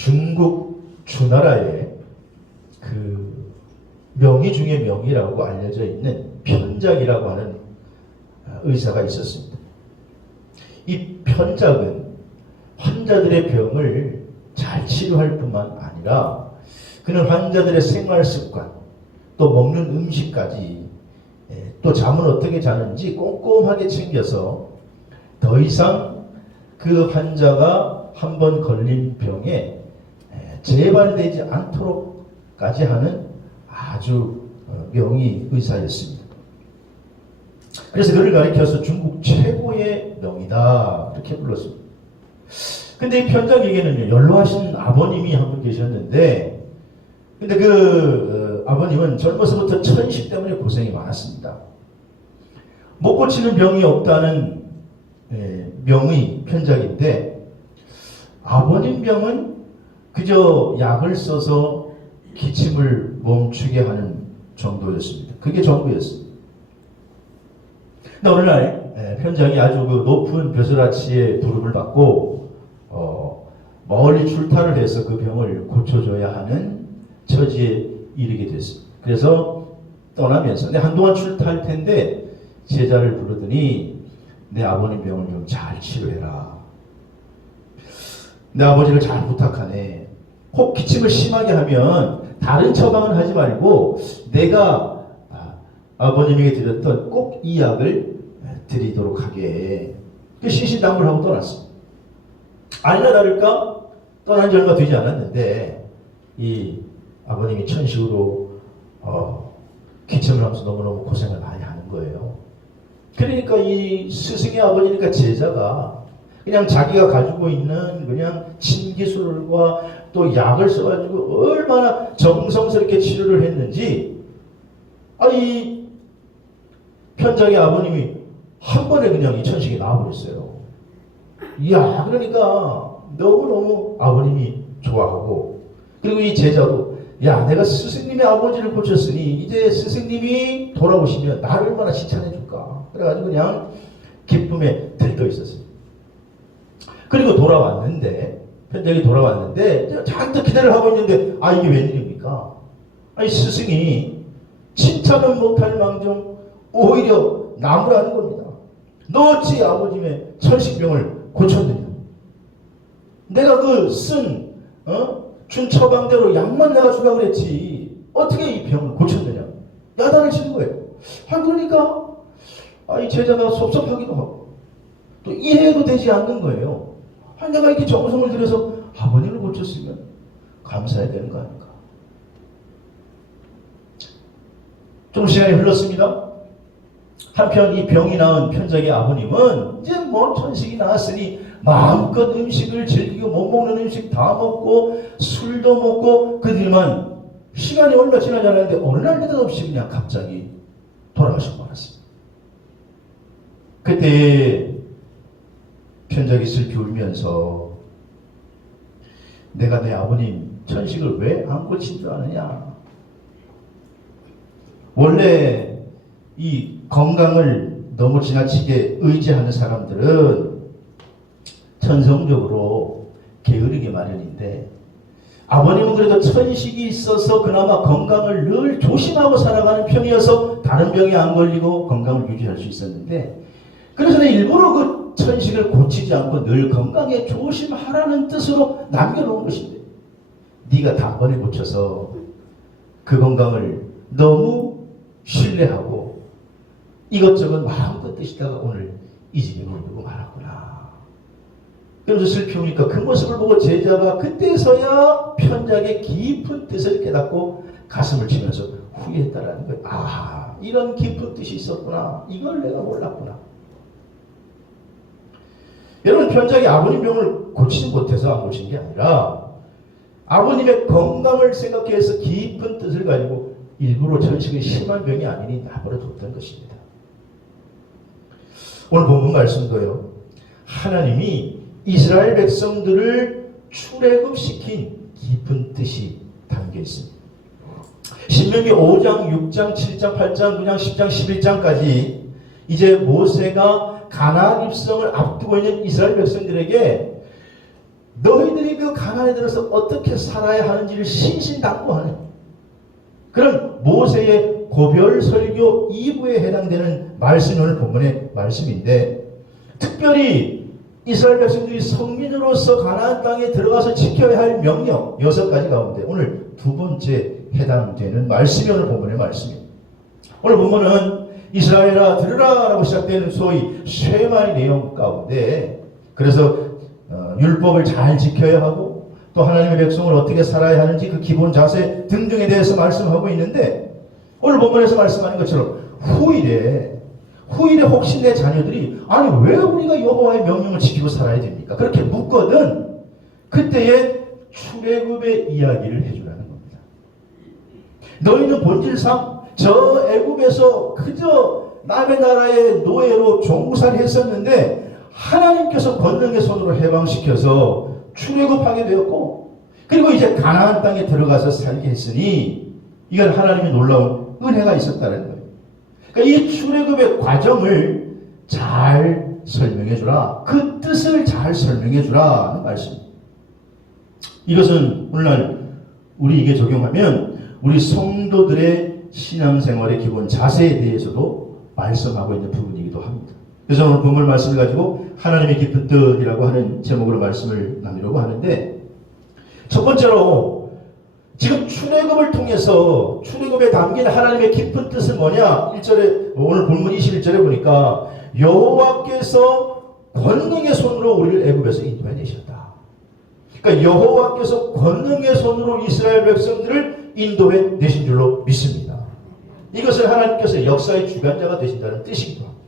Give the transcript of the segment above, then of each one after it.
중국 주나라의 그 명의 중에 명의라고 알려져 있는 편작이라고 하는 의사가 있었습니다. 이 편작은 환자들의 병을 잘 치료할 뿐만 아니라 그는 환자들의 생활 습관, 또 먹는 음식까지, 또 잠은 어떻게 자는지 꼼꼼하게 챙겨서 더 이상 그 환자가 한번 걸린 병에 재발되지 않도록까지 하는 아주 명의 의사였습니다. 그래서 그를 가리켜서 중국 최고의 명의다 이렇게 불렀습니다. 근데 이 편작에게는 연로하신 아버님이 한 분 계셨는데, 근데 그 아버님은 젊어서부터 천식 때문에 고생이 많았습니다. 못 고치는 병이 없다는 명의 편작인데, 아버님 병은 그저 약을 써서 기침을 멈추게 하는 정도였습니다. 그게 전부였습니다. 근데 어느 날 편장이 아주 그 높은 벼슬아치의 부름을 받고 멀리 출타를 해서 그 병을 고쳐줘야 하는 처지에 이르게 됐습니다. 그래서 떠나면서 한동안 출타할 텐데 제자를 부르더니 내 아버님 병을 좀 잘 치료해라. 내 아버지를 잘 부탁하네. 혹 기침을 심하게 하면 다른 처방은 하지 말고 내가 아버님에게 드렸던 꼭 이 약을 드리도록 하게. 신신당부하고 떠났습니다. 아니나 다를까 떠난 지 얼마 되지 않았는데 이 아버님이 천식으로 기침을 하면서 너무너무 고생을 많이 하는 거예요. 그러니까 이 스승의 아버지니까 제자가 그냥 자기가 가지고 있는 그냥 진기술과 또 약을 써가지고 얼마나 정성스럽게 치료를 했는지 이 편장의 아버님이 한 번에 그냥 이 천식이 나와버렸어요. 이야, 그러니까 너무너무 아버님이 좋아하고, 그리고 이 제자도 야, 내가 스승님의 아버지를 고쳤으니 이제 스승님이 돌아오시면 나를 얼마나 칭찬해 줄까. 그래가지고 그냥 기쁨에 들떠 있었어요. 그리고 돌아왔는데, 편장이 돌아왔는데 잔뜩 기대를 하고 있는데 이게 웬일입니까? 스승이 칭찬은 못할 망정 오히려 나무라는 겁니다. 너 어찌 아버님의 천식병을 고쳤느냐? 내가 준 처방대로 약만 내가 주라 그랬지 어떻게 이 병을 고쳤느냐? 야단을 치는 거예요. 그러니까 이 제자가 섭섭하기도 하고 또 이해도 되지 않는 거예요. 내가 이렇게 정성을 들여서 아버님을 고쳤으면 감사해야 되는 거 아닌가? 좀 시간이 흘렀습니다. 한편 이 병이 나은 편장의 아버님은 이제 천식이 나왔으니 마음껏 음식을 즐기고 못 먹는 음식 다 먹고 술도 먹고 그들만 시간이 얼마 지나지 않았는데 어느 날 느닷없이 그냥 갑자기 돌아가시고 말았습니다. 그때 편장이 슬피 울면서 내가 내 아버님 천식을 왜 안 고친 줄 아느냐? 원래 이 건강을 너무 지나치게 의지하는 사람들은 천성적으로 게으르기 마련인데 아버님은 그래도 천식이 있어서 그나마 건강을 늘 조심하고 살아가는 편이어서 다른 병이 안 걸리고 건강을 유지할 수 있었는데 그래서 내가 일부러 그 천식을 고치지 않고 늘 건강에 조심하라는 뜻으로 남겨놓은 것인데 네가 단번에 고쳐서 그 건강을 너무 신뢰하고 이것저것 마음껏 드시다가 오늘 이 집에 물들고 말았구나. 그러면서 슬피 우니까 그 모습을 보고 제자가 그때서야 편작의 깊은 뜻을 깨닫고 가슴을 치면서 후회했다라는 거예요. 이런 깊은 뜻이 있었구나. 이걸 내가 몰랐구나. 여러분, 편작이 아버님 병을 고치지 못해서 안 고친 게 아니라 아버님의 건강을 생각해서 깊은 뜻을 가지고 일부러 천식의 심한 병이 아니니 내버려뒀던 것입니다. 오늘 본문 말씀도요. 하나님이 이스라엘 백성들을 출애굽시킨 깊은 뜻이 담겨 있습니다. 신명기 5장, 6장, 7장, 8장, 9장, 10장, 11장까지 이제 모세가 가나안 입성을 앞두고 있는 이스라엘 백성들에게 너희들이 그 가나안에 들어서 어떻게 살아야 하는지를 신신당부하는 그런 모세의 고별 설교 2부에 해당되는 말씀이 오늘 본문의 말씀인데, 특별히 이스라엘 백성들이 성민으로서 가나안 땅에 들어가서 지켜야 할 명령 6가지 가운데 오늘 두 번째 해당되는 말씀이 오늘 본문의 말씀입니다. 오늘 본문은 이스라엘아 들으라 라고 시작되는 소위 쉐마의 내용 가운데, 그래서 율법을 잘 지켜야 하고 또 하나님의 백성을 어떻게 살아야 하는지 그 기본 자세 등등에 대해서 말씀하고 있는데, 오늘 본문에서 말씀하는 것처럼 후일에 혹시 내 자녀들이 아니 왜 우리가 여호와의 명령을 지키고 살아야 됩니까? 그렇게 묻거든 그때에 출애굽의 이야기를 해주라는 겁니다. 너희는 본질상 저 애굽에서 그저 남의 나라의 노예로 종살이 했었는데 하나님께서 권능의 손으로 해방시켜서 출애굽하게 되었고, 그리고 이제 가나안 땅에 들어가서 살게 했으니 이건 하나님의 놀라운 은혜가 있었다는 거예요. 그러니까 이 출애굽의 과정을 잘 설명해 주라. 그 뜻을 잘 설명해 주라는 말씀입니다. 이것은 오늘날 우리에게 적용하면 우리 성도들의 신앙생활의 기본 자세에 대해서도 말씀하고 있는 부분이기도 합니다. 그래서 오늘 본문 말씀을 가지고 하나님의 깊은 뜻이라고 하는 제목으로 말씀을 나누려고 하는데, 첫 번째로 지금 출애굽을 통해서 출애굽에 담긴 하나님의 깊은 뜻은 뭐냐? 1절에 오늘 본문 21절에 보니까 여호와께서 권능의 손으로 우리를 애굽에서 인도해 내셨다. 그러니까 여호와께서 권능의 손으로 이스라엘 백성들을 인도해 내신 줄로 믿습니다. 이것은 하나님께서 역사의 주관자가 되신다는 뜻이기도 합니다.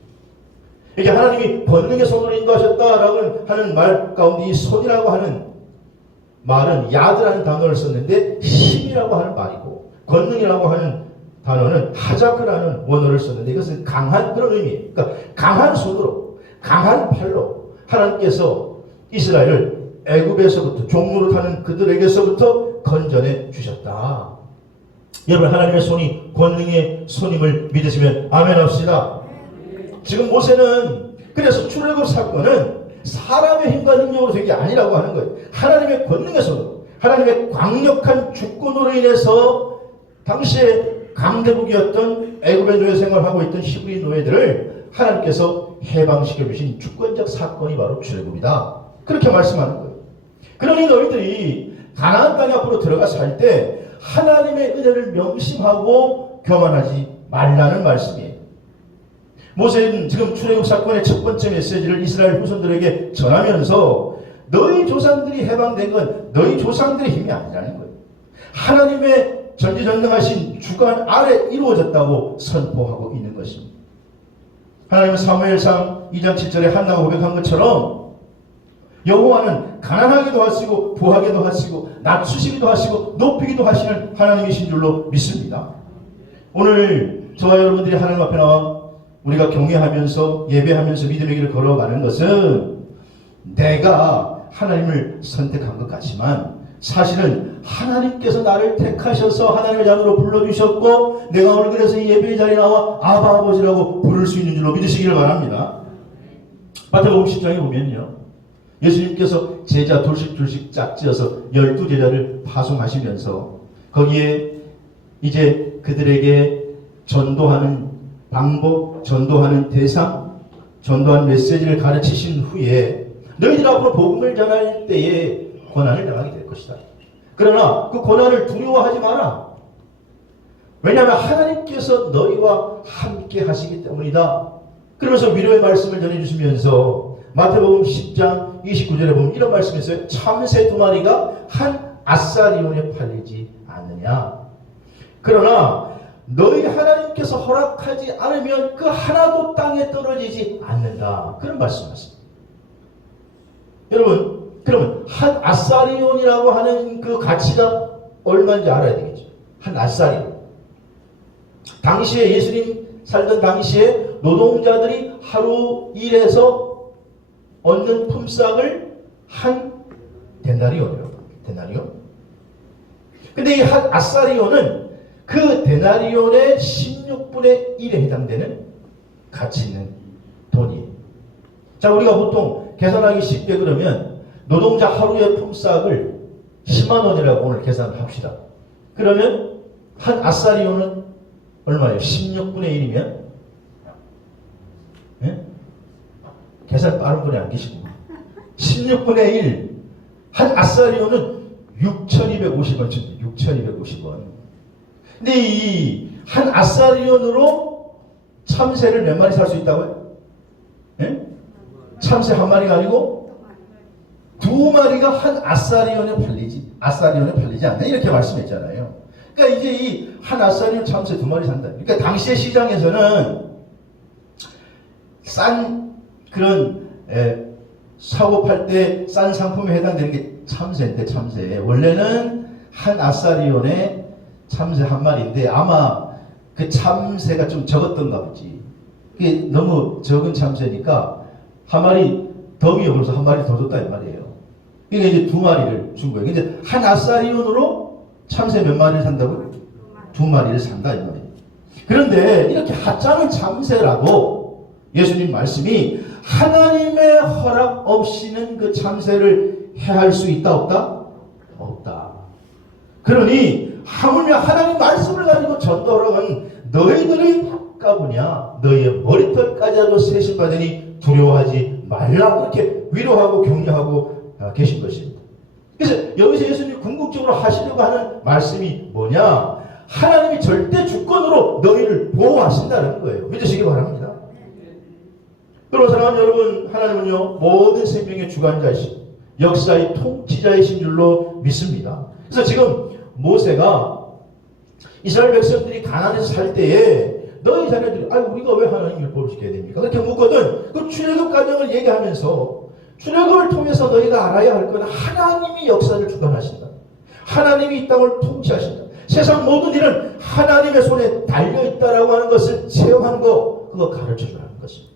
이게 하나님이 권능의 손으로 인도하셨다라고 하는 말 가운데 이 손이라고 하는 말은 야드라는 단어를 썼는데 힘이라고 하는 말이고, 권능이라고 하는 단어는 하자크라는 원어를 썼는데 이것은 강한 그런 의미예요. 그러니까 강한 손으로, 강한 팔로 하나님께서 이스라엘을 애굽에서부터 종로로 타는 그들에게서부터 건져내 주셨다. 여러분, 하나님의 손이 권능의 손임을 믿으시면 아멘 합시다. 지금 모세는 그래서 출애굽 사건은 사람의 힘과 능력으로 된 게 아니라고 하는 거예요. 하나님의 권능의 손으로, 하나님의 강력한 주권으로 인해서 당시에 강대국이었던 애굽의 노예 생활하고 있던 히브리 노예들을 하나님께서 해방시켜 주신 주권적 사건이 바로 출애굽이다. 그렇게 말씀하는 거예요. 그러니 너희들이 가나안 땅에 앞으로 들어가 살 때 하나님의 은혜를 명심하고 교만하지 말라는 말씀이에요. 모세는 지금 출애굽 사건의 첫 번째 메시지를 이스라엘 후손들에게 전하면서 너희 조상들이 해방된 건 너희 조상들의 힘이 아니라는 거예요. 하나님의 전지전능하신 주관 아래 이루어졌다고 선포하고 있는 것입니다. 하나님은 사무엘상 2장 7절에 한나가 고백한 것처럼 여호와는 가난하기도 하시고 부하기도 하시고 낮추시기도 하시고 높이기도 하시는 하나님이신 줄로 믿습니다. 오늘 저와 여러분들이 하나님 앞에 나와 우리가 경외하면서 예배하면서 믿음의 길을 걸어가는 것은 내가 하나님을 선택한 것 같지만 사실은 하나님께서 나를 택하셔서 하나님의 자녀로 불러주셨고 내가 오늘 그래서 이 예배의 자리에 나와 아바 아버지라고 부를 수 있는 줄로 믿으시기를 바랍니다. 마태복음 10장에 보면요, 예수님께서 제자 둘씩 짝지어서 12제자를 파송하시면서 거기에 이제 그들에게 전도하는 방법, 전도하는 대상, 전도하는 메시지를 가르치신 후에 너희들 앞으로 복음을 전할 때에 고난을 당하게 될 것이다. 그러나 그 고난을 두려워하지 마라. 왜냐하면 하나님께서 너희와 함께 하시기 때문이다. 그러면서 위로의 말씀을 전해주시면서 마태복음 10장 29절에 보면 이런 말씀이 있어요. 참새 2마리가 한 아사리온에 팔리지 않느냐. 그러나 너희 하나님께서 허락하지 않으면 그 하나도 땅에 떨어지지 않는다. 그런 말씀이었습니다. 여러분, 그러면 한 아사리온이라고 하는 그 가치가 얼마인지 알아야 되겠죠. 한 아사리온. 당시에 예수님 살던 당시에 노동자들이 하루 일해서 얻는 품삯을 한 데나리온이라고 합니다. 데나리온. 근데 이 한 아사리온은 그 데나리온의 16분의 1에 해당되는 가치 있는 돈이에요. 자, 우리가 보통 계산하기 쉽게 그러면 노동자 하루의 품삯을 10만 원이라고 오늘 계산을 합시다. 그러면 한 아사리온은 얼마예요? 16분의 1이면? 예? 계산 빠른 분이 안 계시고 16분의 1. 한 아사리온은 6,250원 줍니다. 6,250원. 근데 이 한 아사리온으로 참새를 몇 마리 살 수 있다고요? 예? 참새 한 마리가 아니고 두 마리가 한 아사리온에 팔리지 않나 이렇게 말씀했잖아요. 그러니까 이제 이 한 아사리온 참새 두 마리 산다. 그러니까 당시의 시장에서는 싼 그런 사고 팔 때 싼 상품에 해당되는 게 참새인데 참새. 원래는 한 아사리온에 참새 한 마리인데 아마 그 참새가 좀 적었던가 보지. 그게 너무 적은 참새니까 한 마리 더 위험해서 한 마리 더 줬다 이 말이에요. 그러니까 이제 두 마리를 준 거예요. 이제 한 아사리온으로 참새 몇 마리를 산다고요? 두 마리를 산다 이 말이에요. 그런데 이렇게 하찮은 참새라도 예수님 말씀이 하나님의 허락 없이는 그 참새를 해할 수 있다 없다? 없다. 그러니 하물며 하나님 말씀을 가지고 전도하라고 너희들이 까부냐 너희의 머리털까지라도 세심받으니 두려워하지 말라 그렇게 위로하고 격려하고 계신 것입니다. 그래서 여기서 예수님이 궁극적으로 하시려고 하는 말씀이 뭐냐? 하나님이 절대 주권으로 너희를 보호하신다는 거예요. 믿으시기 바랍니다. 그리고 사랑하는 여러분, 하나님은요 모든 생명의 주관자이신 역사의 통치자이신 줄로 믿습니다. 그래서 지금 모세가 이스라엘 백성들이 가나안에서 살 때에 너희 자녀들이 우리가 왜 하나님 율법을 지켜야 됩니까? 그렇게 묻거든. 그 출애굽 과정을 얘기하면서 출애굽을 통해서 너희가 알아야 할 건 하나님이 역사를 주관하신다. 하나님이 이 땅을 통치하신다. 세상 모든 일은 하나님의 손에 달려있다라고 하는 것을 체험한 거 그거 가르쳐주라는 것입니다.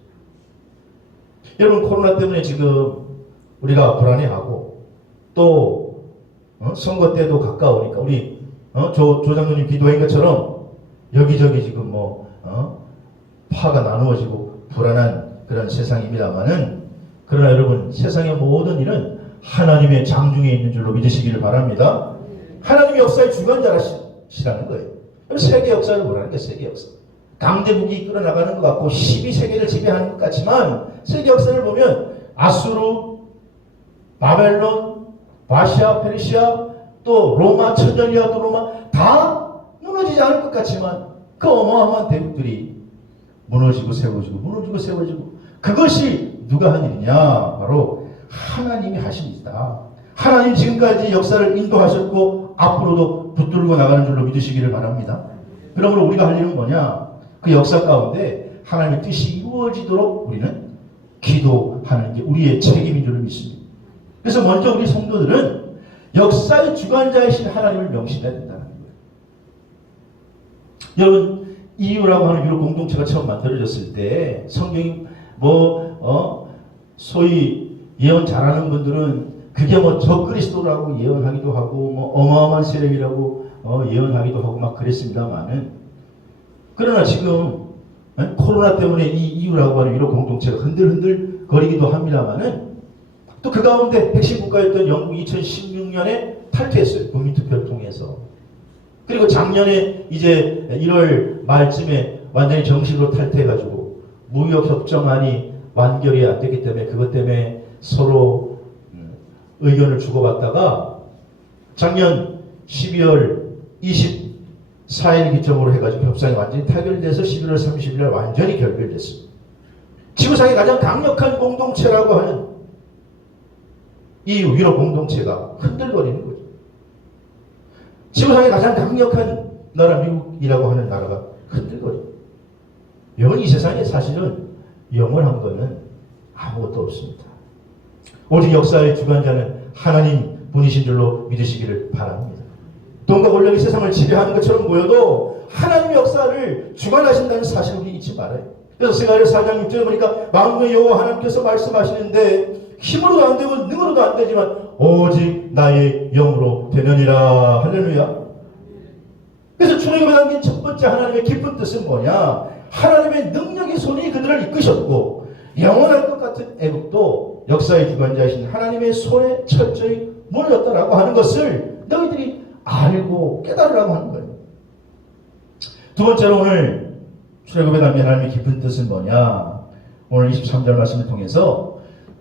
여러분 코로나 때문에 지금 우리가 불안해하고 또 선거 때도 가까우니까 우리 조 장로님 기도한 것처럼 여기저기 지금 파가 나누어지고 불안한 그런 세상입니다만은 그러나 여러분 세상의 모든 일은 하나님의 장중에 있는 줄로 믿으시기를 바랍니다. 하나님의 역사의 주관자라시라는 거예요. 세계 역사를 보라는 게 세계 역사. 강대국이 이끌어 나가는 것 같고 12세계를 지배하는 것 같지만 세계 역사를 보면 아수르, 바벨론, 바시아, 페르시아, 또 로마, 천년이와 또 로마 다 무너지지 않을 것 같지만 그 어마어마한 대국들이 무너지고 세워지고 무너지고 세워지고 그것이 누가 한 일이냐? 바로 하나님이 하신 일이다. 하나님 지금까지 역사를 인도하셨고 앞으로도 붙들고 나가는 줄로 믿으시기를 바랍니다. 그러므로 우리가 할 일은 뭐냐? 그 역사 가운데 하나님의 뜻이 이루어지도록 우리는 기도하는 게 우리의 책임인 줄로 믿습니다. 그래서 먼저 우리 성도들은 역사의 주관자이신 하나님을 명심해야 된다는 거예요. 여러분 이유라고 하는 유럽 공동체가 처음 만들어졌을 때 성경이 소위 예언 잘하는 분들은 그게 적그리스도라고 예언하기도 하고 어마어마한 세력이라고 예언하기도 하고 막 그랬습니다만은 그러나 지금 코로나 때문에 이 이유라고 하는 유럽 공동체가 흔들흔들 거리기도 합니다만은 또 그 가운데 핵심 국가였던 영국이 2016년에 탈퇴했어요. 국민투표를 통해서. 그리고 작년에 이제 1월 말쯤에 완전히 정식으로 탈퇴해가지고 무역협정안이 완결이 안 됐기 때문에 그것 때문에 서로 의견을 주고받다가 작년 12월 24일 기점으로 해가지고 협상이 완전히 타결돼서 11월 30일 날 완전히 결별됐습니다. 지구상의 가장 강력한 공동체라고 하는 이 유럽 공동체가 흔들거리는 거죠. 지구상의 가장 강력한 나라 미국이라고 하는 나라가 흔들거립니다. 여러분 이 세상에 사실은 영원한 것은 아무것도 없습니다. 오직 역사의 주관자는 하나님 분이신 줄로 믿으시기를 바랍니다. 돈과 권력이 세상을 지배하는 것처럼 보여도 하나님의 역사를 주관하신다는 사실을 우리 잊지 말아요. 그래서 스가랴 4장 6절에 보니까 만군의 여호와 하나님께서 말씀하시는데 힘으로도 안 되고 능으로도 안 되지만 오직 나의 영으로 되느니라. 할렐루야. 그래서 출애굽에 담긴 첫 번째 하나님의 깊은 뜻은 뭐냐? 하나님의 능력의 손이 그들을 이끄셨고 영원할 것 같은 애국도 역사의 주관자이신 하나님의 손에 철저히 무너졌다라고 하는 것을 너희들이 알고 깨달으라고 하는 거예요. 두 번째로 오늘 출애굽에 담긴 하나님의 깊은 뜻은 뭐냐? 오늘 23절 말씀을 통해서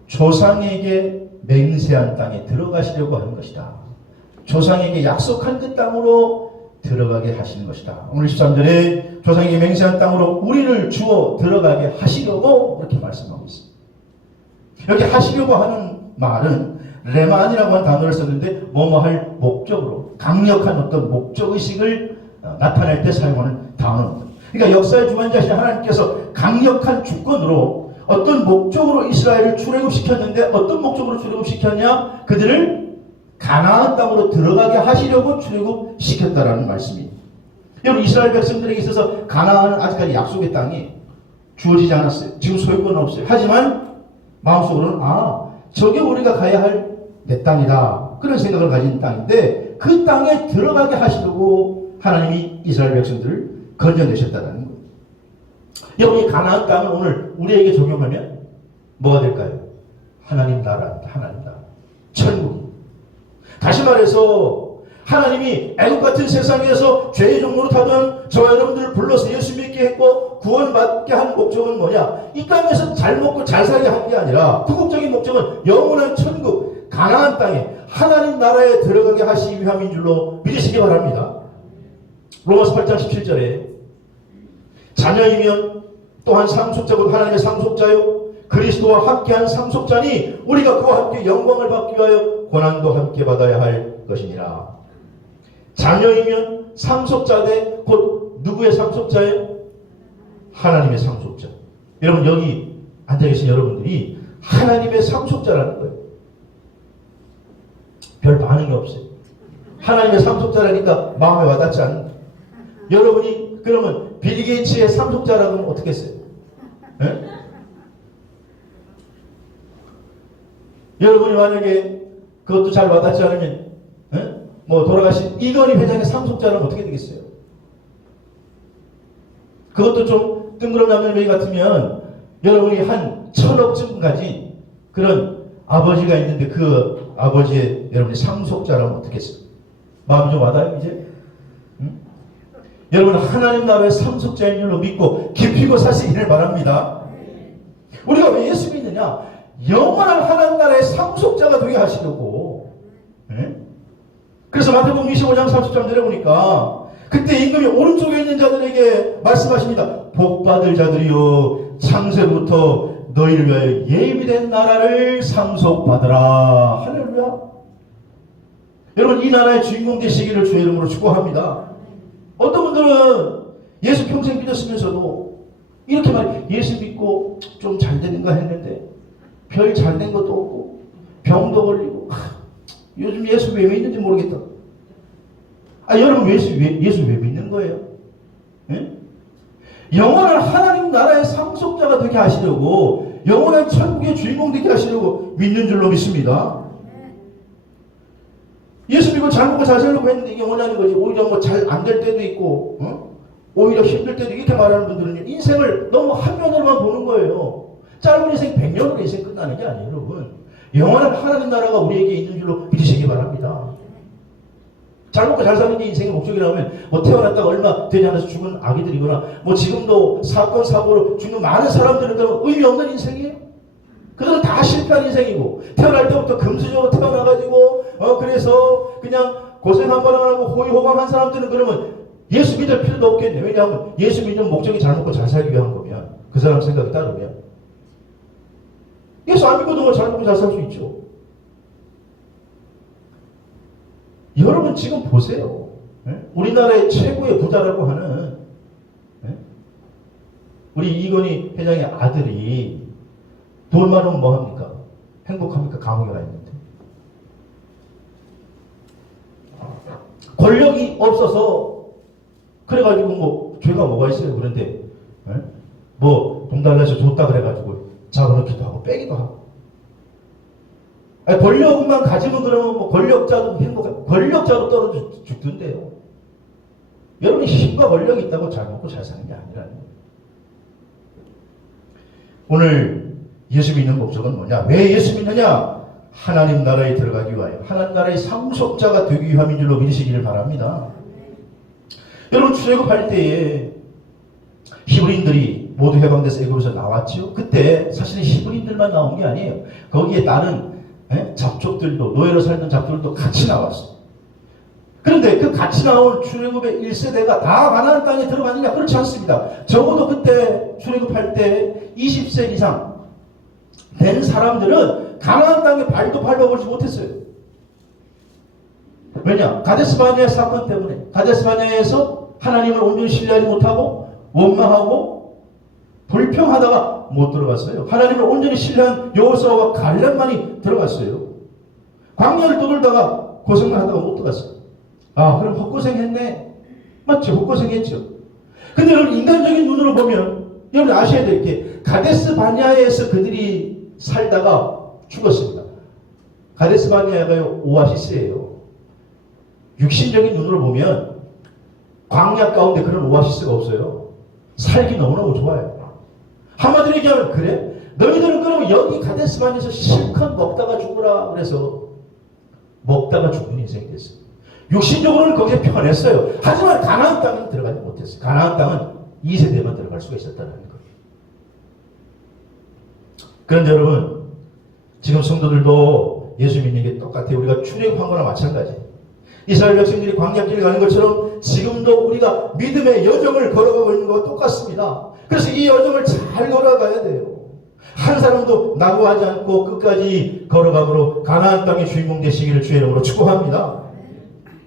조상에게 맹세한 땅에 들어가시려고 하는 것이다. 조상에게 약속한 그 땅으로 들어가게 하시는 것이다. 오늘 13절에 조상에게 맹세한 땅으로 우리를 주어 들어가게 하시려고 그렇게 말씀하고 있습니다. 여기 하시려고 하는 말은 레만이라고 하는 단어를 썼는데 뭐뭐 할 목적으로 강력한 어떤 목적의식을 나타낼 때 사용하는 단어입니다. 그러니까 역사의 주관자신 하나님께서 강력한 주권으로 어떤 목적으로 이스라엘을 출애굽시켰는데 어떤 목적으로 출애굽시켰냐? 그들을 가나안 땅으로 들어가게 하시려고 출애굽시켰다라는 말씀입니다. 여러분 이스라엘 백성들에게 있어서 가나안은 아직까지 약속의 땅이 주어지지 않았어요. 지금 소유권은 없어요. 하지만 마음속으로는 저게 우리가 가야 할 내 땅이다. 그런 생각을 가진 땅인데 그 땅에 들어가게 하시려고 하나님이 이스라엘 백성들을 건져내셨다는 거예요. 여러분 이 가나안 땅을 오늘 우리에게 적용하면 뭐가 될까요? 하나님 나라입니다. 하나님 나라. 천국입니다. 다시 말해서 하나님이 애국 같은 세상에서 죄의 종로로 타던 저와 여러분들을 불러서 예수 믿게 했고 구원받게 한 목적은 뭐냐? 이 땅에서 잘 먹고 잘 살게 한 게 아니라 궁극적인 목적은 영원한 천국 가나안 땅에 하나님 나라에 들어가게 하시기 위함인 줄로 믿으시기 바랍니다. 로마서 8장 17절에 자녀이면 또한 상속자고 하나님의 상속자요 그리스도와 함께한 상속자니 우리가 그와 함께 영광을 받기 위하여 고난도 함께 받아야 할 것이니라. 자녀이면 상속자 대 곧 누구의 상속자예요? 하나님의 상속자. 여러분 여기 앉아계신 여러분들이 하나님의 상속자라는 거예요. 별 반응이 없어요. 하나님의 상속자라니까 마음에 와닿지 않는 거예요. 여러분이 그러면 빌 게이츠의 상속자라고 하면 어떻게 했어요? 네? 여러분이 만약에 그것도 잘 와닿지 않으면 뭐 돌아가신 이건희 회장의 상속자라면 어떻게 되겠어요? 그것도 좀 뜬구름 잡는 얘기 같으면 여러분이 한 1000억쯤 가진 그런 아버지가 있는데 그 아버지의 여러분이 상속자라면 어떻게 했어요? 마음이 좀 와닿아요 이제? 여러분 하나님 나라의 상속자인 줄로 믿고 깊이고 사시기를 바랍니다. 우리가 왜 예수 믿느냐? 영원한 하나님 나라의 상속자가 되게 하시려고. 그래서 마태복음 25장 33절에 보니까 그때 임금이 오른쪽에 있는 자들에게 말씀하십니다. 복받을 자들이여 창세부터 너희를 위하여 예비된 나라를 상속받으라. 할렐루야. 여러분 이 나라의 주인공 되시기를 주의 이름으로 축복합니다. 어떤 분들은 예수 평생 믿었으면서도 이렇게 말해 예수 믿고 좀 잘 되는가 했는데 별 잘 된 것도 없고 병도 걸리고 요즘 예수 왜 믿는지 모르겠다. 여러분 예수 왜 믿는 거예요? 예? 영원한 하나님 나라의 상속자가 되게 하시려고 영원한 천국의 주인공 되게 하시려고 믿는 줄로 믿습니다. 예수 믿고 잘 먹고 잘 살려고 했는데 이게 뭐냐는 거지. 오히려 뭐 잘 안 될 때도 있고 오히려 힘들 때도 이렇게 말하는 분들은 인생을 너무 한면으로만 보는 거예요. 짧은 인생 100년으로 인생 끝나는 게 아니에요. 여러분 영원한 하나님 나라가 우리에게 있는 줄로 믿으시기 바랍니다. 잘 먹고 잘 사는 게 인생의 목적이라면 뭐 태어났다가 얼마 되지 않아서 죽은 아기들이거나 뭐 지금도 사건 사고로 죽는 많은 사람들은 그러면 의미 없는 인생이에요. 그들은 다 실패한 인생이고 태어날 때부터 금수저로 태어나가지고 그래서 그냥 고생 한 번 안 하고 호의호감한 사람들은 그러면 예수 믿을 필요도 없겠네. 왜냐하면 예수 믿는 목적이 잘 먹고 잘 살기 위한 거면 그 사람 생각이 따르면 예수 안 믿고도 뭐 잘 먹고 잘 살 수 있죠. 여러분 지금 보세요. 우리나라의 최고의 부자라고 하는 우리 이건희 회장의 아들이 돈 많으면 뭐합니까? 행복합니까? 감옥에 가 있는데. 권력이 없어서 그래가지고 뭐 죄가 뭐가 있어요. 그런데 뭐 돈 달라서 줬다 그래가지고 잡아넣기도 하고 빼기도 하고. 권력만 가지면 그러면 뭐 권력자도 행복한 권력자로 떨어져 죽던데요. 여러분이 힘과 권력이 있다고 잘 먹고 잘 사는 게 아니라는 거예요. 오늘 예수 믿는 목적은 뭐냐? 왜 예수 믿느냐? 하나님 나라에 들어가기 위하여 하나님 나라의 상속자가 되기 위함인 줄로 믿으시기를 바랍니다. 여러분 출애굽할 때에 히브리인들이 모두 해방돼서 애굽에서 나왔죠. 그때 사실은 히브리인들만 나온 게 아니에요. 거기에 다른 잡족들도 노예로 살던 잡족들도 같이 나왔어요. 그런데 그 같이 나온 출애굽의 1세대가 다 가나안 땅에 들어가느냐? 그렇지 않습니다. 적어도 그때 출애굽할 때 20세 이상 된 사람들은 가나안 땅에 발도 밟아보지 못했어요. 왜냐? 가데스 바네아 사건 때문에 가데스 바네아에서 하나님을 온전히 신뢰하지 못하고 원망하고 불평하다가 못 들어갔어요. 하나님을 온전히 신뢰한 여호수아와 갈렙만이 들어갔어요. 광야를 떠돌다가 고생만 하다가 못 들어갔어요. 아, 그럼 헛고생했네. 맞죠? 헛고생했죠. 근데 여러분 인간적인 눈으로 보면 여러분 아셔야 될 게 가데스 바네아에서 그들이 살다가 죽었습니다. 가데스 바네아가 오아시스예요. 육신적인 눈으로 보면 광야 가운데 그런 오아시스가 없어요. 살기 너무너무 좋아요. 한마디로 얘기하면 그래? 너희들은 그러면 여기 가데스 바네아에서 실컷 먹다가 죽으라 그래서 먹다가 죽는 인생이 됐어요. 육신적으로는 거기에 편했어요. 하지만 가나안 땅은 들어가지 못했어요. 가나안 땅은 2세대만 들어갈 수가 있었다는 거예요. 그런데 여러분 지금 성도들도 예수 믿는 게 똑같아요. 우리가 출애굽한 거나 마찬가지예요. 이스라엘 백성들이 광야길을 가는 것처럼 지금도 우리가 믿음의 여정을 걸어가고 있는 것과 똑같습니다. 그래서 이 여정을 잘 걸어가야 돼요. 한 사람도 낙오하지 않고 끝까지 걸어가므로 가나안 땅의 주인공 되시기를 주의 이름으로 축복합니다.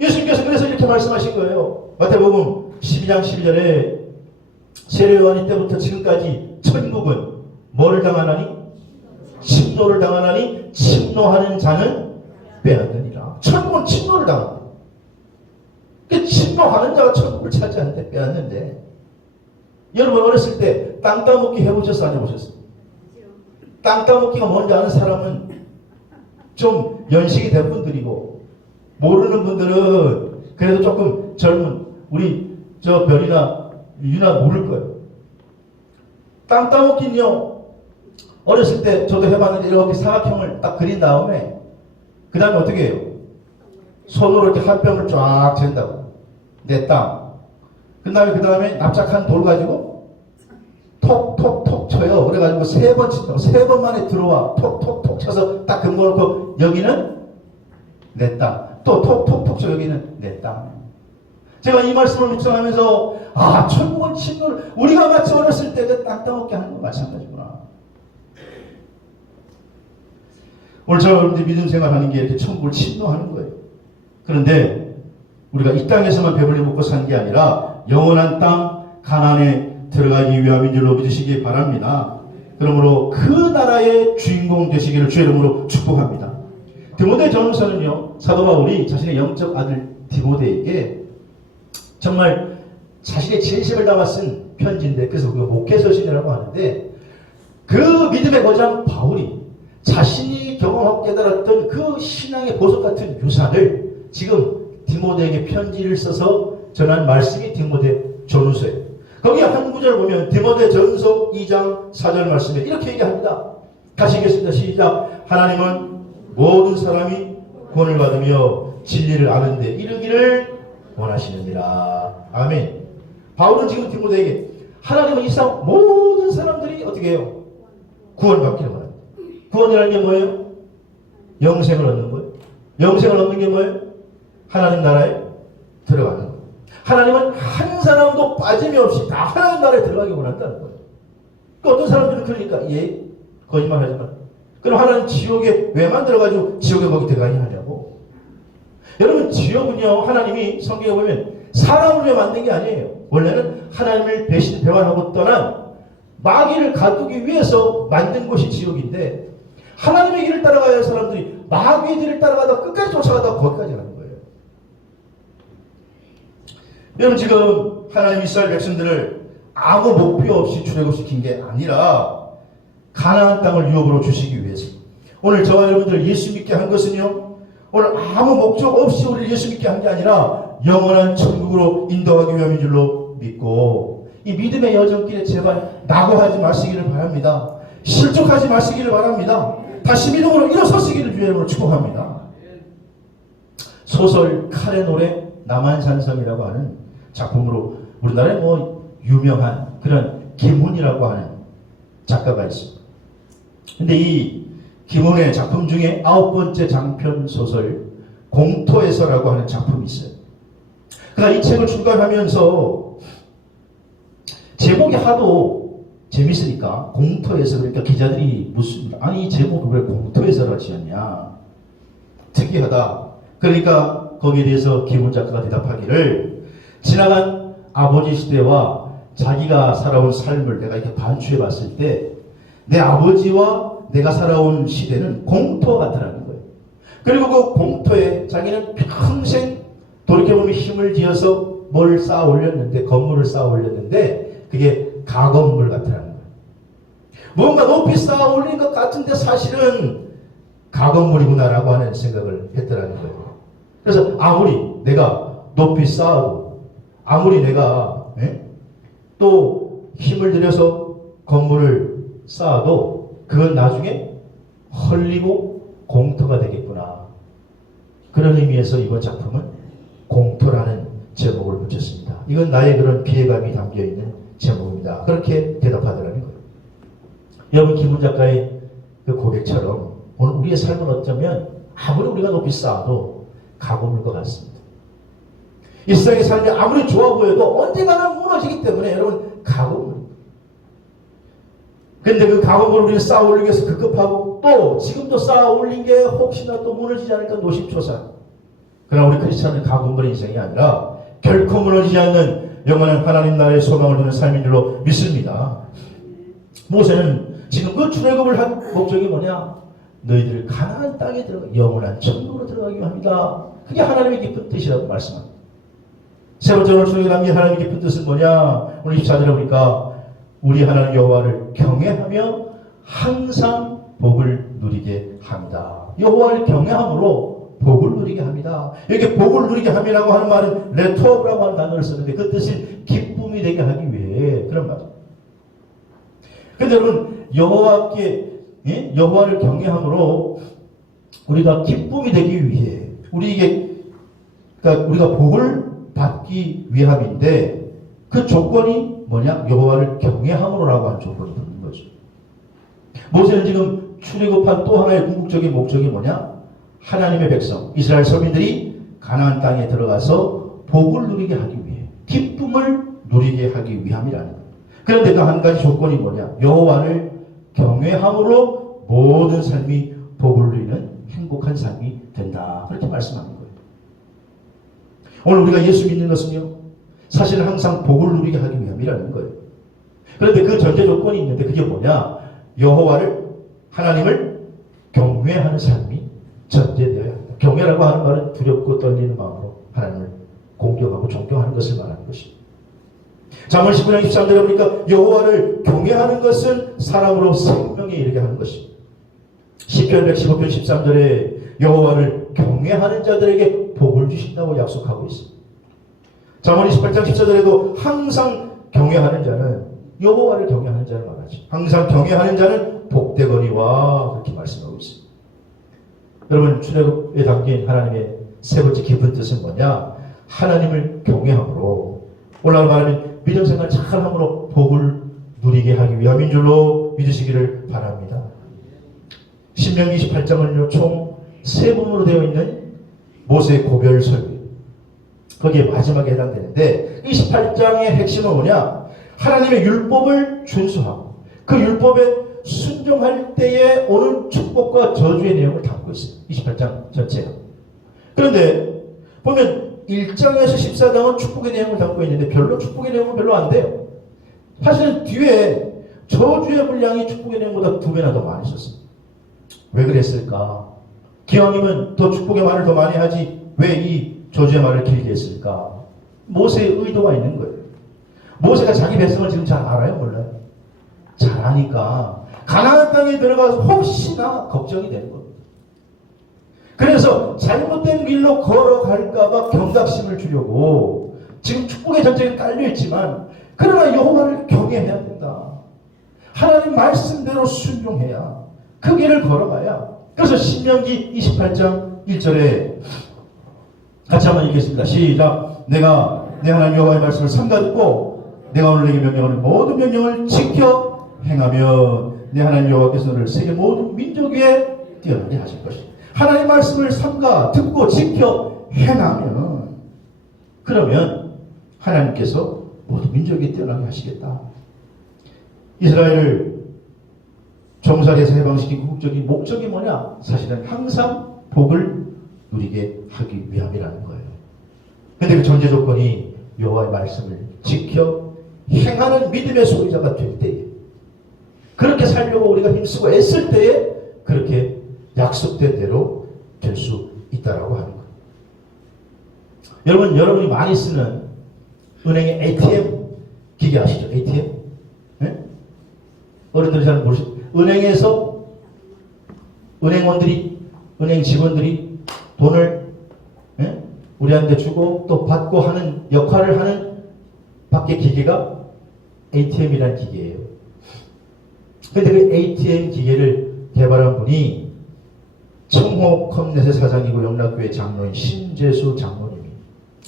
예수님께서 그래서 이렇게 말씀하신 거예요. 마태복음 12장 12절에 세례요한 때부터 지금까지 천국은 뭐를 당하나니? 침노를 당하나니 침노하는 자는 빼앗느니라. 천국은 침노를 당한다. 침노하는 자가 천국을 차지하는데 빼앗는데 여러분 어렸을 때 땅 따먹기 해보셨어? 안 해보셨어요? 땅 따먹기가 뭔지 아는 사람은 좀 연식이 된 분들이고 모르는 분들은 그래도 조금 젊은 우리 저 별이나 유나 모를 거예요. 땅 따먹기는요 어렸을 때 저도 해봤는데 이렇게 사각형을 딱 그린 다음에 그 다음에 어떻게 해요? 손으로 이렇게 한 뼘을 쫙 잰다고. 내 땅. 그 다음에 납작한 돌 가지고 톡톡톡 쳐요. 그래가지고 3번 친다고. 3번 만에 들어와. 톡톡톡 쳐서 딱 금고놓고 여기는 내 땅. 또 톡톡톡 쳐 여기는 내 땅. 제가 이 말씀을 묵상하면서 아 천국은 침노를 우리가 마치 어렸을 때 그 땅 따먹게 하는 거 마찬가지구나. 오늘 저는 믿음 생활하는 게 이렇게 천국을 침노하는 거예요. 그런데 우리가 이 땅에서만 배불리 먹고 산 게 아니라 영원한 땅 가나안에 들어가기 위함인 줄로 믿으시기 바랍니다. 그러므로 그 나라의 주인공 되시기를 주의 이름으로 축복합니다. 디모데 전서는요 사도 바울이 자신의 영적 아들 디모데에게 정말 자신의 진심을 담아 쓴 편지인데 그래서 그 목회서신이라고 하는데 그 믿음의 거장 바울이 자신이 경험하고 깨달았던 그 신앙의 보석 같은 유산을 지금 디모데에게 편지를 써서 전한 말씀이 디모데 전후서예요. 거기 한 구절 보면 디모데 전서 2장 4절 말씀에 이렇게 얘기합니다. 다시 읽겠습니다. 시작. 하나님은 모든 사람이 구원을 받으며 진리를 아는 데 이르기를 원하시느니라. 아멘. 바울은 지금 디모데에게 하나님은 이 세상 모든 사람들이 어떻게 해요? 구원받기를 원합니다. 구원이라는 게 뭐예요? 영생을 얻는 거예요. 영생을 얻는 게 뭐예요? 하나님 나라에 들어가는 거예요. 하나님은 한 사람도 빠짐없이 다 하나님 나라에 들어가기 원한다는 거예요. 그 어떤 사람들은 그러니까 예 거짓말 하지 마. 그럼 하나님 지옥에 왜 만들어가지고 지옥에 거기 들어가게 하냐고. 여러분 지옥은요 하나님이 성경에 보면 사람을 위해 만든 게 아니에요. 원래는 하나님을 배반하고 떠난 마귀를 가두기 위해서 만든 곳이 지옥인데 하나님의 길을 따라가야 할 사람들이 마귀의 길을 따라가다 끝까지 쫓아가다 거기까지 가는 거예요. 여러분 지금 하나님 이스라엘 백성들을 아무 목표 없이 출애굽시킨 게 아니라 가나안 땅을 유업으로 주시기 위해서 오늘 저와 여러분들 예수 믿게 한 것은요 오늘 아무 목적 없이 우리를 예수 믿게 한 게 아니라 영원한 천국으로 인도하기 위함인 줄로 믿고 이 믿음의 여정길에 제발 낙오하지 마시기를 바랍니다. 실족하지 마시기를 바랍니다. 다시 믿음으로 일어서시기를 주의 이름으로 축복합니다. 소설 칼의 노래 남한산성이라고 하는 작품으로 우리나라에 유명한 그런 김훈이라고 하는 작가가 있습니다. 근데 이 김훈의 작품 중에 9번째 장편 소설 공토에서라고 하는 작품이 있어요. 그러나 이 책을 출간하면서 제목이 하도 재밌으니까 공토에서, 그러니까 기자들이 묻습니다. 아니 이 제목을 왜 공토에서라 지었냐, 특이하다. 그러니까 거기에 대해서 김훈 작가가 대답하기를, 지나간 아버지 시대와 자기가 살아온 삶을 내가 이렇게 반추해 봤을 때 내 아버지와 내가 살아온 시대는 공토와 같더라는 거예요. 그리고 그 공토에 자기는 평생 돌이켜보면 힘을 지어서 뭘 쌓아 올렸는데, 건물을 쌓아 올렸는데 그게 가건물 같더라는 거예요. 뭔가 높이 쌓아 올린 것 같은데 사실은 가건물이구나라고 하는 생각을 했더라는 거예요. 그래서 아무리 내가 높이 쌓아도, 아무리 내가 또 힘을 들여서 건물을 쌓아도 그건 나중에 헐리고 공터가 되겠구나. 그런 의미에서 이번 작품은 공터라는 제목을 붙였습니다. 이건 나의 그런 피해감이 담겨있는 제목입니다. 그렇게 대답하더라는 거예요. 여러분, 김훈 작가의 그 고백처럼 오늘 우리의 삶은 어쩌면 아무리 우리가 높이 쌓아도 가고물 것 같습니다. 이 세상의 삶이 아무리 좋아 보여도 언젠가는 무너지기 때문에 여러분, 가고물. 근데 그 가고물을 우리가 쌓아 올리기 위해서 급급하고, 또 지금도 쌓아 올린 게 혹시나 또 무너지지 않을까 노심초사. 그러나 우리 크리스찬은 가고물의 인생이 아니라 결코 무너지지 않는 영원한 하나님 나라의 소망을 두는 삶인 줄로 믿습니다. 모세는 지금 그 출애굽을 한 목적이 뭐냐? 너희들 가나안 땅에 들어가 영원한 천국으로 들어가기 합니다. 그게 하나님의 깊은 뜻이라고 말씀합니다. 세 번째 오늘 주에 남긴 하나님의 깊은 뜻은 뭐냐? 오늘 24절에 보니까 우리 하나님 여호와를 경외하며 항상 복을 누리게 합니다. 여호와를 경외함으로 복을 누리게 합니다. 이렇게 복을 누리게 함이라고 하는 말은 레토브라고 하는 단어를 썼는데 그 뜻은 기쁨이 되게 하기 위해 그런 말이죠. 그런데 여러분, 여호와를 경외함으로 우리가 기쁨이 되기 위해 그러니까 우리가 복을 받기 위함인데 그 조건이 뭐냐? 여호와를 경외함으로라고 하는 조건이 있는 거죠. 모세는 지금 출애굽한 또 하나의 궁극적인 목적이 뭐냐? 하나님의 백성 이스라엘 서민들이 가나안 땅에 들어가서 복을 누리게 하기 위해, 기쁨을 누리게 하기 위함이라는 거예요. 그런데 그 한 가지 조건이 뭐냐? 여호와를 경외함으로 모든 삶이 복을 누리는 행복한 삶이 된다. 그렇게 말씀하는 거예요. 오늘 우리가 예수 믿는 것은요, 사실은 항상 복을 누리게 하기 위함이라는 거예요. 그런데 그 전제 조건이 있는데 그게 뭐냐? 하나님을 경외하는 삶이 전제되어야 합니다. 경외라고 하는 말은 두렵고 떨리는 마음으로 하나님을 공경하고 존경하는 것을 말하는 것입니다. 잠언 19장 13절에 보니까 여호와를 경외하는 것은 사람으로 생명에 이르게 하는 것입니다. 시편 115편 13절에 여호와를 경외하는 자들에게 복을 주신다고 약속하고 있습니다. 잠언 28장 14절에도 항상 경외하는 자는, 여호와를 경외하는 자를 말하지, 항상 경외하는 자는 복되거니와 그렇게 말씀하고 있습니다. 여러분, 출애굽에 담긴 하나님의 세 번째 깊은 뜻은 뭐냐? 하나님을 경외함으로, 오늘날 말하면 믿음생활 잘함으로 복을 누리게 하기 위함인 줄로 믿으시기를 바랍니다. 신명기 28장은요, 총 3부분으로 되어 있는 모세의 고별 설교, 거기에 마지막에 해당되는데, 28장의 핵심은 뭐냐? 하나님의 율법을 준수하고 그 율법에 순종할 때에 오는 축복과 저주의 내용을 담고 있어요. 28장 전체가. 그런데 보면 1장에서 14장은 축복의 내용을 담고 있는데 축복의 내용은 별로 안 돼요. 사실은 뒤에 저주의 분량이 축복의 내용보다 2배나 더 많이 있었어요. 왜 그랬을까? 기왕이면 더 축복의 말을 더 많이 하지 왜 이 저주의 말을 길게 했을까? 모세의 의도가 있는 거예요. 모세가 자기 백성을 지금 잘 알아요? 몰라요? 잘 아니까 가나안 땅에 들어가서 혹시나 걱정이 되는 겁니다. 그래서 잘못된 길로 걸어갈까봐 경각심을 주려고 지금 축복의 전쟁에 깔려있지만, 그러나 여호와를 경외해야 된다. 하나님 말씀대로 순종해야 그 길을 걸어가야. 그래서 신명기 28장 1절에 같이 한번 읽겠습니다. 시작. 내가 내 하나님 여호와의 말씀을 삼가 듣고 내가 오늘 내게 명령하는 모든 명령을 지켜 행하면 내 하나님 여호와께서 너를 세계 모든 민족 위에 뛰어나게 하실 것이다. 하나님 말씀을 삼가 듣고 지켜 행하면 그러면 하나님께서 모든 민족이 뛰어나게 하시겠다. 이스라엘을 정살에서 해방시킨 궁극적인 목적이 뭐냐? 사실은 항상 복을 누리게 하기 위함이라는 거예요. 그런데 그 전제 조건이 여호와의 말씀을 지켜 행하는 믿음의 소유자가 될 때에, 그렇게 살려고 우리가 힘쓰고 애쓸 때에 그렇게 약속된 대로 될 수 있다라고 하는 거예요. 여러분이 많이 쓰는 은행의 ATM 기계 아시죠? ATM? 네? 어른들이 잘 모르시죠? 은행에서 은행원들이, 은행 직원들이 돈을 우리한테 주고 또 받고 하는 역할을 하는 밖의 기계가 ATM이라는 기계예요. 근데 그 ATM 기계를 개발한 분이 청호 컴넷의 사장이고 영락교회 장로인 신재수 장로님이,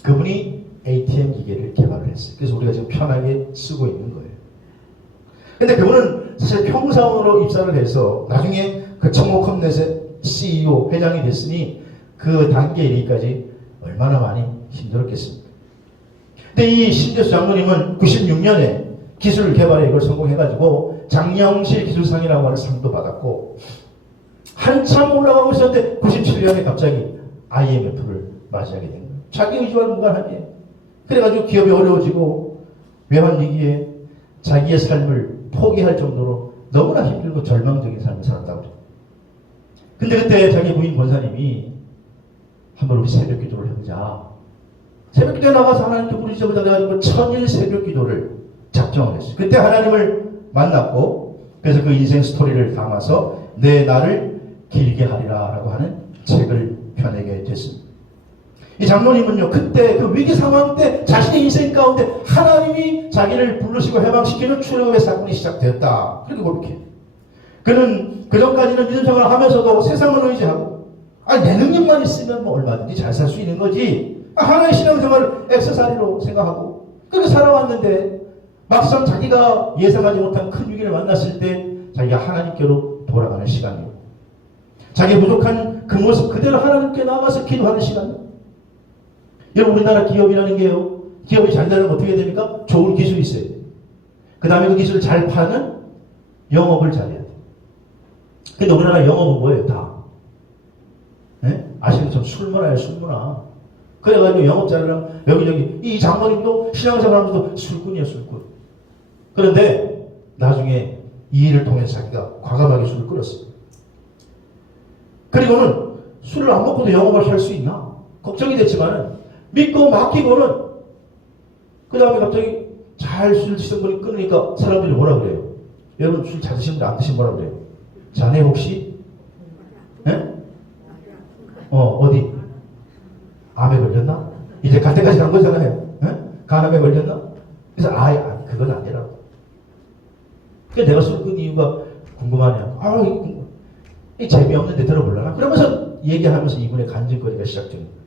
그분이 ATM 기계를 개발을 했어요. 그래서 우리가 지금 편하게 쓰고 있는 거예요. 근데 그분은 사실 평사원으로 입사를 해서 나중에 그 청호 컴넷의 CEO, 회장이 됐으니 그 단계에 이르기까지 얼마나 많이 힘들었겠습니까? 근데 이 신재수 장로님은 96년에 기술을 개발해 이걸 성공해가지고 장영실 기술상이라고 하는 상도 받았고, 한참 올라가고 있었는데 97년에 갑자기 IMF를 맞이하게 된 거예요. 자기 의지와 무관하게. 그래가지고 기업이 어려워지고 외환위기에 자기의 삶을 포기할 정도로 너무나 힘들고 절망적인 삶을 살았다고 그래요. 근데 그때 자기 부인 권사님이 한번 우리 새벽 기도를 해보자. 새벽 기도에 나가서 하나님께 부르짖어보자 그래가지고 천일 새벽 기도를 작정을 했어요. 그때 하나님을 만났고, 그래서 그 인생 스토리를 담아서 내 나를 길게 하리라 라고 하는 책을 펴내게 됐습니다. 이 장로님은요, 그때 그 위기 상황 때 자신의 인생 가운데 하나님이 자기를 부르시고 해방시키는 출애굽의 사건이 시작되었다. 그렇게 고백해요. 그는 그전까지는 믿음 생활을 하면서도 세상을 의지하고, 내 능력만 있으면 뭐 얼마든지 잘 살 수 있는 거지. 하나의 신앙생활을 액세서리로 생각하고 그렇게 살아왔는데, 막상 자기가 예상하지 못한 큰 위기를 만났을 때 자기가 하나님께로 돌아가는 시간이고, 자기 부족한 그 모습 그대로 하나님께 나가서 기도하는 시간이에요. 여러분, 우리나라 기업이라는 게요, 기업이 잘 되려면 어떻게 됩니까? 좋은 기술이 있어야 돼요. 그 다음에 그 기술을 잘 파는 영업을 잘해야 돼요. 근데 우리나라 영업은 뭐예요? 다 아시는 것처럼 술문화예요. 술문화. 그래가지고 영업 잘하려면 여기저기, 이 장모님도 신앙생활하면서도 술꾼이에요. 술꾼. 그런데 나중에 이 일을 통해서 자기가 과감하게 술을 끊었어요. 그리고는 술을 안 먹고도 영업을 할 수 있나? 걱정이 됐지만 믿고 맡기고는, 그 다음에 갑자기 잘 술 드시는 분이 끊으니까 사람들이 뭐라 그래요? 여러분, 술 잘 드시는 분 안 드시면 뭐라 그래요? 자네 혹시 어디 암에 걸렸나? 이제 갈 때까지 간 거잖아요. 간암에 걸렸나? 그래서 그건 아니라고. 그러니까 내가 술 끊은 이유가 궁금하냐? 이 재미없는데 들어볼라나? 그러면서 얘기하면서 이분의 간증거리가 시작됩니다.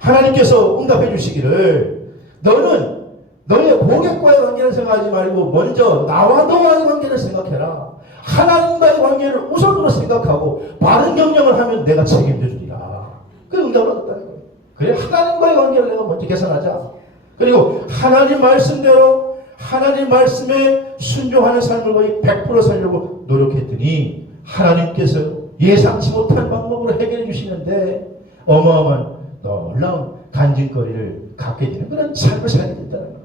하나님께서 응답해 주시기를, 너는 너의 고객과의 관계를 생각하지 말고 먼저 나와 너와의 관계를 생각해라. 하나님과의 관계를 우선으로 생각하고 바른 경영을 하면 내가 책임져 주리라. 그 응답을 받았다는 거예요. 그래, 하나님과의 관계를 내가 먼저 개선하자. 그리고 하나님 말씀대로 하나님 말씀에 순종하는 삶을 거의 100% 살려고 노력했더니 하나님께서 예상치 못한 방법으로 해결해 주시는데 어마어마한 놀라운 간증거리를 갖게 되는 그런 삶을 살게 됐다는 거예요.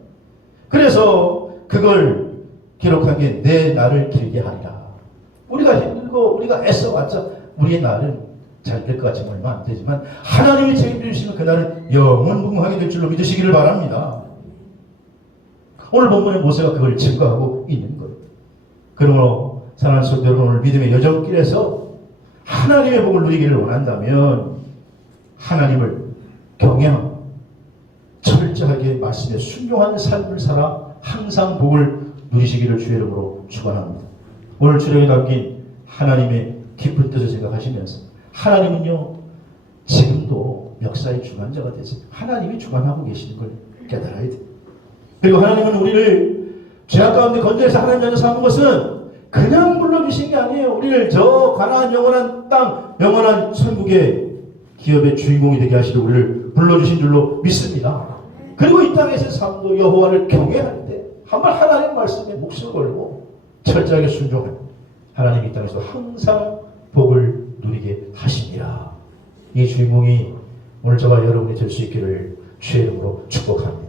그래서 그걸 기록한 게 내 나를 길게 하리라. 우리가 힘들고 우리가 애써봤자 우리의 날은 잘 될 것 같지만 얼마 안 되지만 하나님이 책임져 주시면 그날은 영원무궁하게 될 줄로 믿으시기를 바랍니다. 오늘 본문의 모세가 그걸 증거하고 있는 거예요. 그러므로 사랑하는 성도 여러분, 오늘 믿음의 여정길에서 하나님의 복을 누리기를 원한다면 하나님을 경외하고 철저하게 말씀에 순종하는 삶을 살아 항상 복을 누리시기를 주의 이름으로 축원합니다. 오늘 주력에 담긴 하나님의 깊은 뜻을 생각하시면서 하나님은요 지금도 역사의 주관자가 되세요. 하나님이 주관하고 계시는 걸 깨달아야 돼요. 그리고 하나님은 우리를 죄악 가운데 건져서 하나님 자녀 삼은 것은 그냥 불러주신 게 아니에요. 우리를 저 가나안 영원한 땅, 영원한 천국의 기업의 주인공이 되게 하시려 우리를 불러주신 줄로 믿습니다. 그리고 이 땅에서 삶도 여호와를 경외할 때 한번 하나님 말씀에 목숨을 걸고 철저하게 순종할 하나님 이 땅에서 항상 복을 누리게 하시니라. 이 주인공이 오늘 저와 여러분이 될 수 있기를 주의 이름으로 축복합니다.